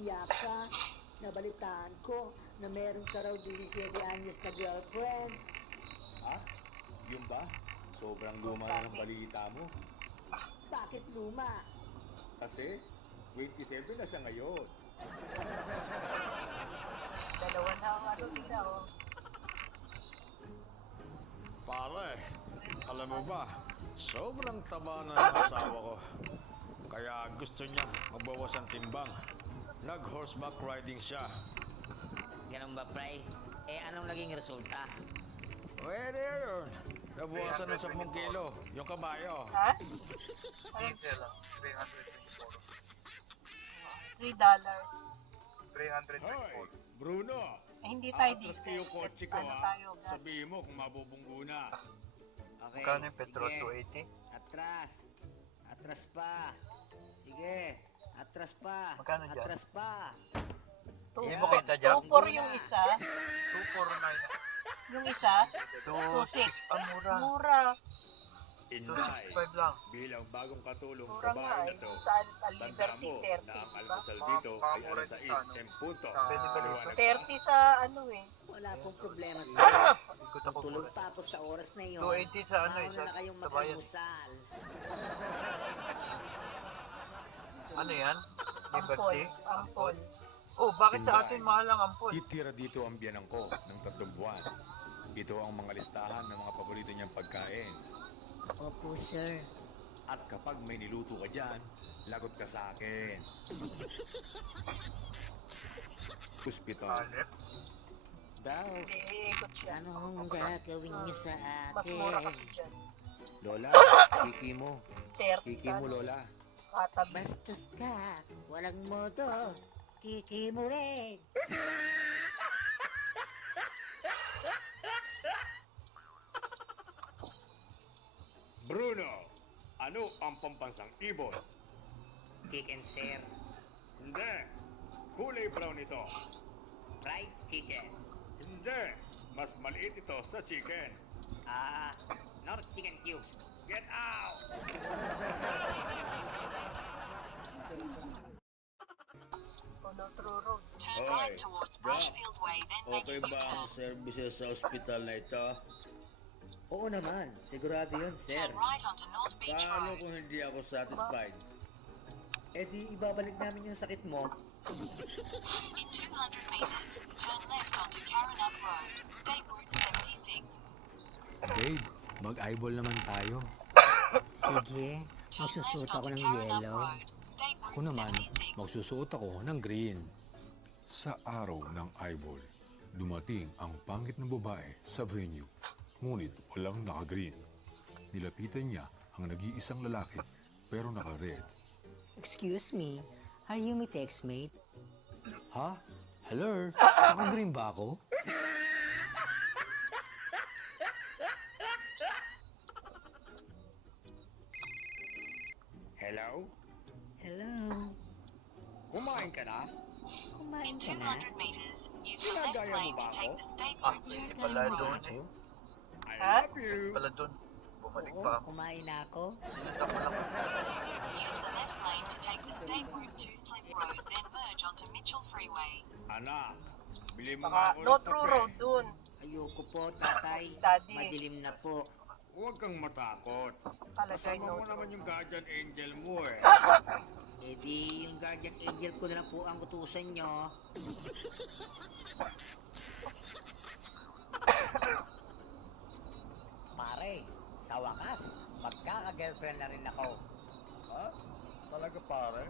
umiyak ka. Nabalitaan ko na meron ka raw 17 anyos na girlfriend. Ha? Yun ba? Sobrang luma na ng balita mo. Bakit luma? Kasi 27 na siya ngayon. Dalawa na ang ano nila, oh. Pare, alam mo ba, sobrang taba na ng asawa ko. Kaya gusto niya magbawas ang timbang. Nag-horseback riding siya. Ganun ba, Pray? Eh, anong naging resulta? Pwede yun. Nabuwasan ng 10 kilo, yung kabayo. Ha? Diesel, $324. $3. 324. Hoy, Bruno! Eh, hindi tayo Atras ko diesel. yung kotse ko, Ano ha? tayo, gas? Sabihin mo kung mabubunggo na. Okay, Magkano yung petrol? sige. 280? Atras. Atras pa. Sige. Atras pa. Magkano dyan? Atras pa. Hindi mo kita dyan? 2.4 yung isa. 249. Yung isa, 2.6. 2.6. Ang mura. Mura. Inday, 265 lang. bilang bagong katulong Mura sa nga bahay eh. na to, Sa tanda Liberty, mo 30. na ang Diba? almusal dito ay Makakamura alas din 6 sa ano. en punto. Pwede ba dito? Liwanag pa. 30 sa ano eh. Wala pong problema sa Ikot ako tulog muna. pa ako sa oras na yun. 280 sa ano eh, Mauna na kayong sa bayan. mag-almusal. Ano yan? Ampol. Liberty? Ampol. Oh, bakit sa Inday, atin mahal ang ampol? Titira dito ang biyanang ko ng 3 buwan. Ito ang mga listahan ng mga paborito niyang pagkain. Opo, sir. At kapag may niluto ka dyan, lagot ka sa akin. Hospital. Alep? Daw, Hindi, ikot siya. anong gagawin niyo sa Mas mura akin? kasi dyan. Lola, kiki mo. 30 Kiki sa mo, ano. Lola. Katabi. Bastos ka, walang modo. Kiki mo rin. Bruno, ano ang pampansang ibon? Chicken, sir. Hindi. Kulay brown ito. Fried chicken. Hindi. Mas maliit ito sa chicken. North chicken cubes. Get out! Puno through road. Turn Hoy, right towards Doc. Brushfield Way, then make Okay a ba ang U-turn. services sa ospital na ito? Oo naman, sigurado yun, sir. Turn right onto North Beach Paano Road. kung hindi ako satisfied? Eh di ibabalik namin yung sakit mo. In 200 meters, turn left onto Caranup Road, State Route 56. Babe, mag-eyeball naman tayo. Sige, Turn magsusuot left ako onto ng Caranup yellow. Road, State Ako Route naman, 76. magsusuot ako ng green. Sa araw ng eyeball, dumating ang pangit na babae sa venue, ngunit walang naka-green. Nilapitan niya ang nag-iisang lalaki pero naka-red. Excuse me, are you my textmate? Ha? Hello? Naka-green ba ako? Hello? Hello, Kumain ka na? kumain In ka na? 200 meters, use the left Ginagaya mo lane ba to ako? take the State Ah, Route hindi 27 pala doon Road. eh. I Ha? love you. Pala doon. Bumalik Oo, pa ako. kumain na ako. Pinunta ko lang. Use the left lane to take the State Route 2 Slip Road, then merge onto Mitchell Freeway. Anak, bili mo Baka nga ako no ng through kape. road dun. Ayoko po, tatay. Daddy. Madilim na po. Huwag kang matakot. Palagay Kasama no mo naman through. yung guardian angel mo eh. Eh di, yung guardian angel ko na lang po ang utusan nyo. Pare, sa wakas, magkaka-girlfriend na rin ako. Ha? Talaga pare?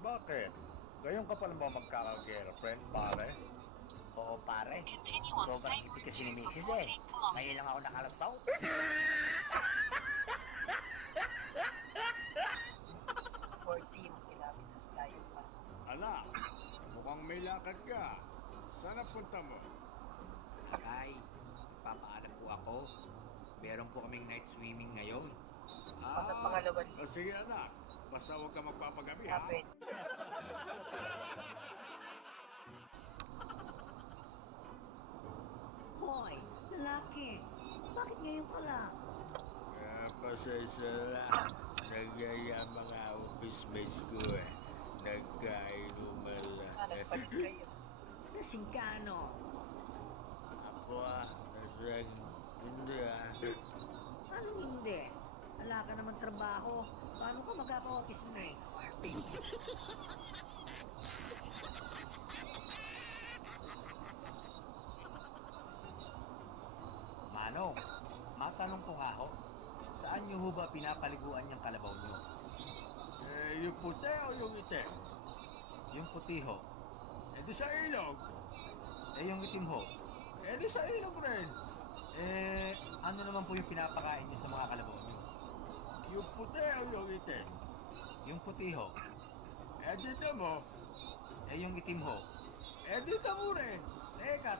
Bakit? Ngayon ka pa lang ba magkaka-girlfriend pare? Oo, pare. Continue on Sobrang State hipit Route kasi ni 2 Mrs. for eh. 14 Ngayon lang ako kilometers. nakalasaw. 14 kilometers tayo pa. Anak, mukhang may lakad ka. Saan ang punta mo? Ay, papaalam po ako. Meron po kaming night swimming ngayon. Sa pangalawan. Sige anak, basta huwag ka magpapagabi ha. Kapit. Hoy, lalaki. Bakit ngayon ka lang? Pasensya na. Nagaya mga office mates ko eh. Nagkainuman lang. lasing ka, no? Ako lasing. Hindi Anong hindi? Wala ka naman trabaho. Paano ka magkaka-office mates? Manong, matanong ko nga ho, saan niyo ho ba pinapaliguan yung kalabaw niyo? yung puti o yung itim? Yung puti ho, Eh di sa ilog. yung itim ho. Eh di sa ilog rin. Ano naman po yung pinapakain niyo sa mga kalabaw niyo? Yung puti o yung itim? Yung puti ho, Eh dito mo. yung itim ho. Eh dito mo rin. Teka.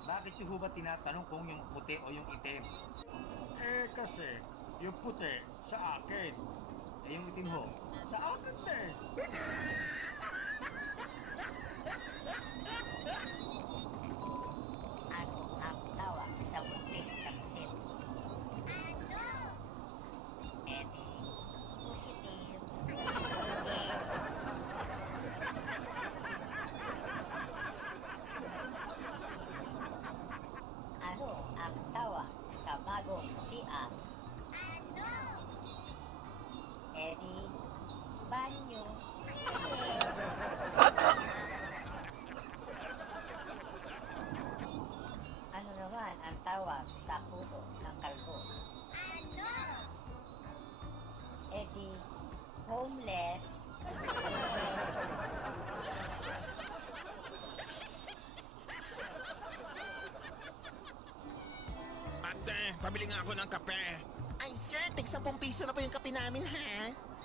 Bakit niyo ho ba tinatanong kung yung puti o yung itim? Eh kasi yung puti sa akin. Yung itim ho. Sa akin din. Ano ang tawag sa buntis na pusit? Edi, positive. Ano ang tawag sa bagong CR? Edi, banyo. Ano naman ang tawag sa puto ng kalbo? Edi, homeless. Ate, pabili nga ako ng kape. Ay, sir, tig 10 piso na po yung kape namin, ha?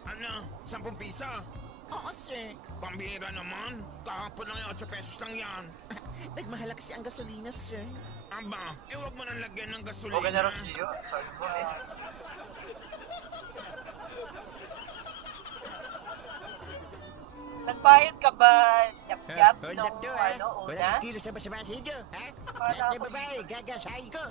Ano? 10 piso? Oo, sir. Pambira naman. Kahapon lang yung 8 pesos lang yan. Nagmahal kasi ang gasolina, sir. Aba, huwag mo nang lagyan ng gasolina. Okay na rin, Gio. Sabi mo eh. Nagbayad ka ba? Yap-yap nung una? kilo sa basa-basido, ha? Wala Lahat ko ng babae, gagasahin ko.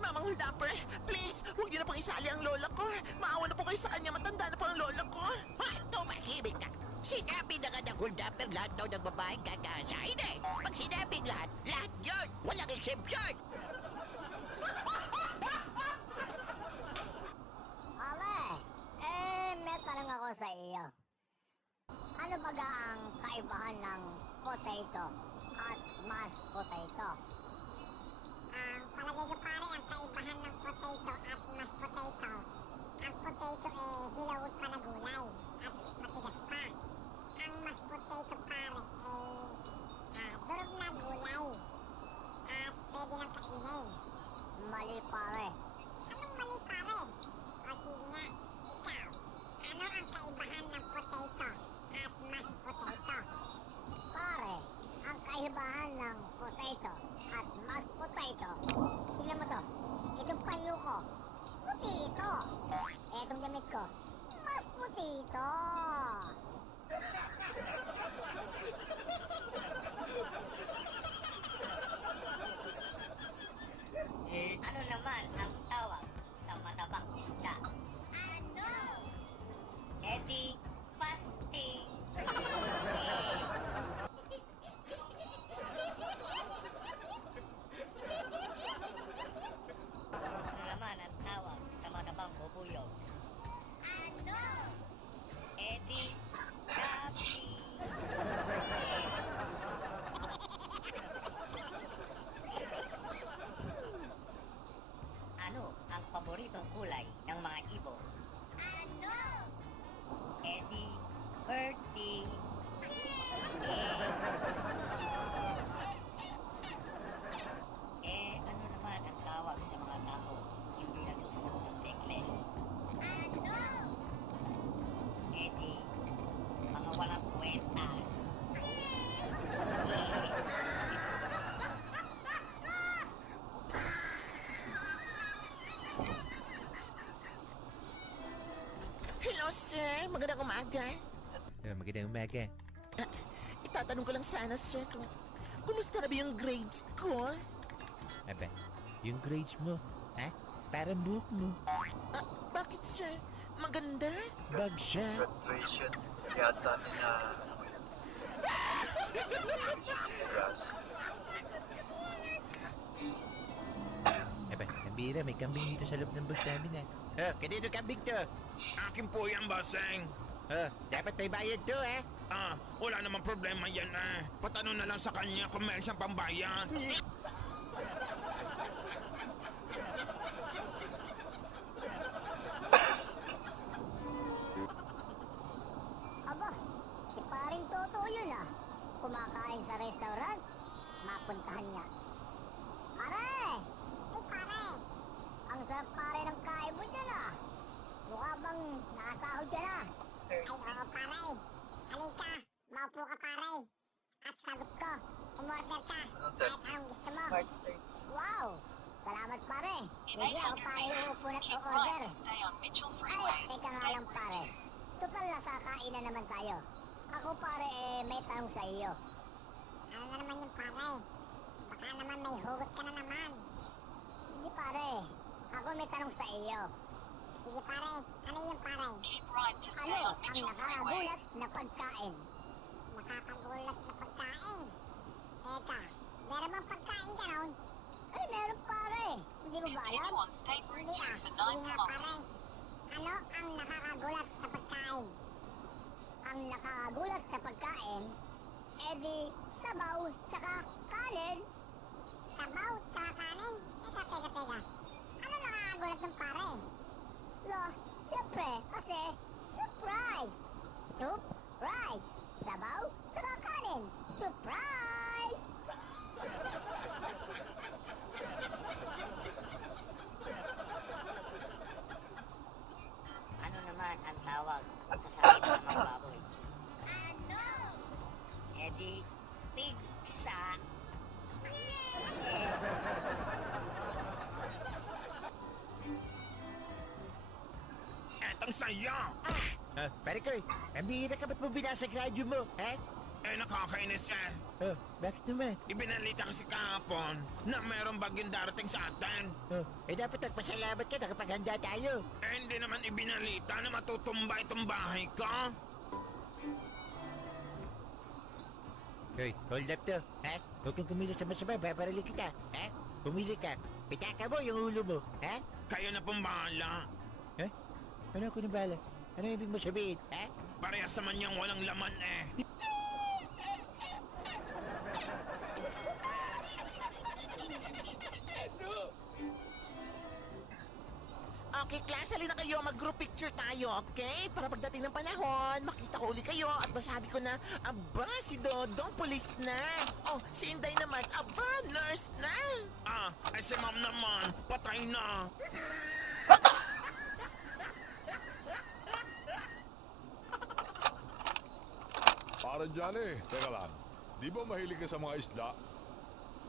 Mamang Huldapper, please, huwag niyo na pang isali ang lola ko. Maawa na po kayo sa kanya, matanda na po ang lola ko. Ha? Tumahimik ka. Sinabi na nga ng Huldapper, lahat daw ng babae gagasahin eh. Pag sinabing lahat yun. Walang exemption. Mama, may tanong ako sa iyo. Ano baga ang kaibahan ng potato at mashed potato? Palagay ko pare, ang kaibahan ng potato at mashed potato. Ang potato hilawot pa na gulay at matigas pa. Ang mashed potato pare durog na gulay at pwede nang kainin. Mali pare. Anong mali pare? O sige nga, ikaw, ano ang kaibahan ng potato at mashed potato? Pare, ang kaibahan ng potato at mashed potato. Tingnan mo to. Itong panyo ko, puti ito. Etong damit ko, mas puti ito. Ano naman ang tawag sa matabang isda? Ano? Edi, panting. Ano naman ang tawag sa matabang bubuyog? Ano? Edi, gabi. Ano ang paboritong kulay ng mga ibon? Ano? Eddie, birthday. Ano naman ang tawag sa mga tao hindi nagsusunod ng necklace? Ano? Eddie, mga walang kwentas. Hello, sir. Magandang umaga. Magandang umaga. Itatanong ko lang sana, sir, kung kumusta na ba yung grades ko? Aba, yung grades mo, ha? Parang buhok mo. Bakit, sir? Maganda? Bagsak. Graduation yata ni na Aba, nabira, may kambing dito sa loob ng bus namin kanino kambing to? Akin po yan, bossing. Dapat may bayad to Wala namang problema yan Patanong na lang sa kanya kung meron siyang pambayad. Aba, si paring Toto yun kumakain sa restaurant. Mapuntahan niya. Pare! Pare! Ang sarap pare ng kain mo dyan Mukha bang nakasahod ka na? Ay, oo, pare. Halika, maupo ka, pare. At sagot ko, umorder ka. Kahit anong gusto mo. Wow! Salamat pare. In Sige, ako 800 pare meters, uupo na keep order. right to stay on Mitchell Freeway. Ay, teka nga Stay lang pare. Tupal na sa kainan naman tayo. Ako pare may tanong sa iyo. Ano na naman yung pare? Baka naman may hugot ka na naman. Hindi pare. Ako may tanong sa iyo. Sige, pare. Ano yung pare? Keep right to stay Ano on ang Mitchell Freeway. nakakagulat na pagkain? Nakakagulat na pagkain. Teka, meron bang pagkain ka nun? Ay, meron pare. Hindi mo ba Continue alam? on State Route Hindi 2 for Sige 9 nga, pare. kilometers. Ano ang nakakagulat na pagkain? Ang nakakagulat na pagkain, di sabaw tsaka kanin. Sabaw, tsaka kanin? Teka. Ano nakakagulat ng pare? Lo, syempre, kasi surprise! Soup, rice, sabaw, tsaka kanin. Surprise! Ano naman ang tawag sa sarap ng mga baboy? Ano? Di pigsa. Etong sa'yo. Pare ko, ang bihira ka, ba't mo binasag radyo mo, Nakakainis bakit naman? Ibinalita kasi kahapon na merong bagyong darating sa atin. Dapat nagpasalamat ka, nakapaghanda tayo. Hindi naman ibinalita na matutumba itong bahay ko. Hoy, hold up to, Huwag kang kumilos sa masama, babarili kita, Pumili ka, pitaka mo yung ulo mo, Kayo na pong bahala. Ano ako na bala? Ano ibig mo sabihin, Parehas naman niyang walang laman Okay, class, halina kayo. Mag-group picture tayo, okay? Para pagdating ng panahon, makita ko uli kayo at masabi ko na, aba, si Dodong pulis na. Oh, si Inday naman, aba, nurse na. Si ma'am naman, patay na. Para Johnny, teka lang. Di ba mahilig ka sa mga isda?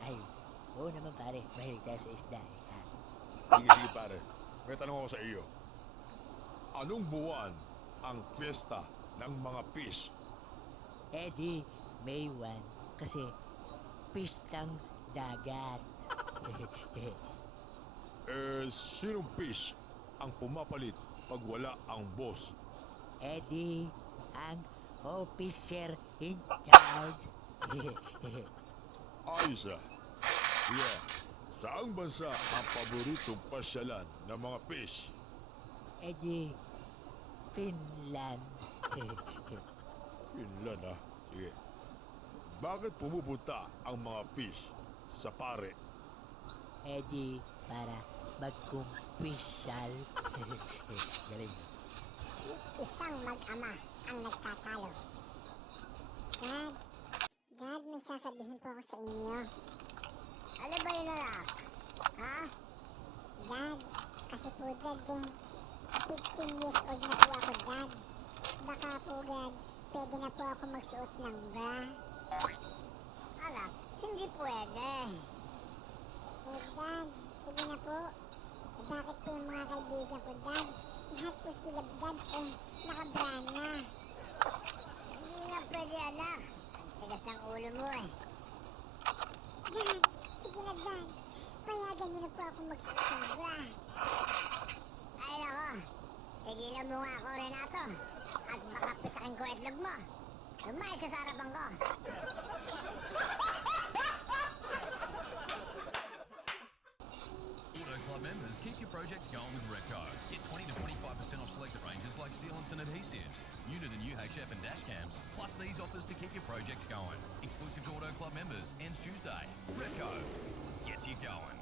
Ay, oo naman pare, mahilig tayo sa isda Sige pare, may tanong ako sa iyo. Anong buwan ang fiesta ng mga fish? Di May 1, kasi fish ng dagat. Sinong fish ang pumapalit pag wala ang boss? Di ang officer in charge. Ayos Yeah. Saang bansa ang paboritong pasyalan ng mga fish? Di Finland. Finland Sige. Bakit pumupunta ang mga fish sa pare? Di para magkumpisyal. Galing. Isang mag-ama ang nagtatalo. Dad, may sasabihin po ako sa inyo. Ano ba yun, anak? Dad, kasi po, Dad, 15 years old na po ako, Dad. Baka po, Dad, pwede na po ako magsuot ng bra. Anak, hindi pwede. Dad, sige na po. Bakit po yung mga kaibigan ko, Dad? Lahat po sila, Dad, nakabra na. Hindi nga pwede, anak. Ang tigas ng ulo mo Dad, sige na, Dad. Payagan niyo na po ako magsuot ng bra. Ay, nako. Tigilan mo nga ako, Renato. At baka pisakin ko itlog mo. Lumayas ka sa harapan ko. Auto Club members, keep your projects going with Repco. Get 20 to 25% off selected ranges like sealants and adhesives, unit and UHF and dash cams, plus these offers to keep your projects going. Exclusive to Auto Club members, ends Tuesday. Repco gets you going.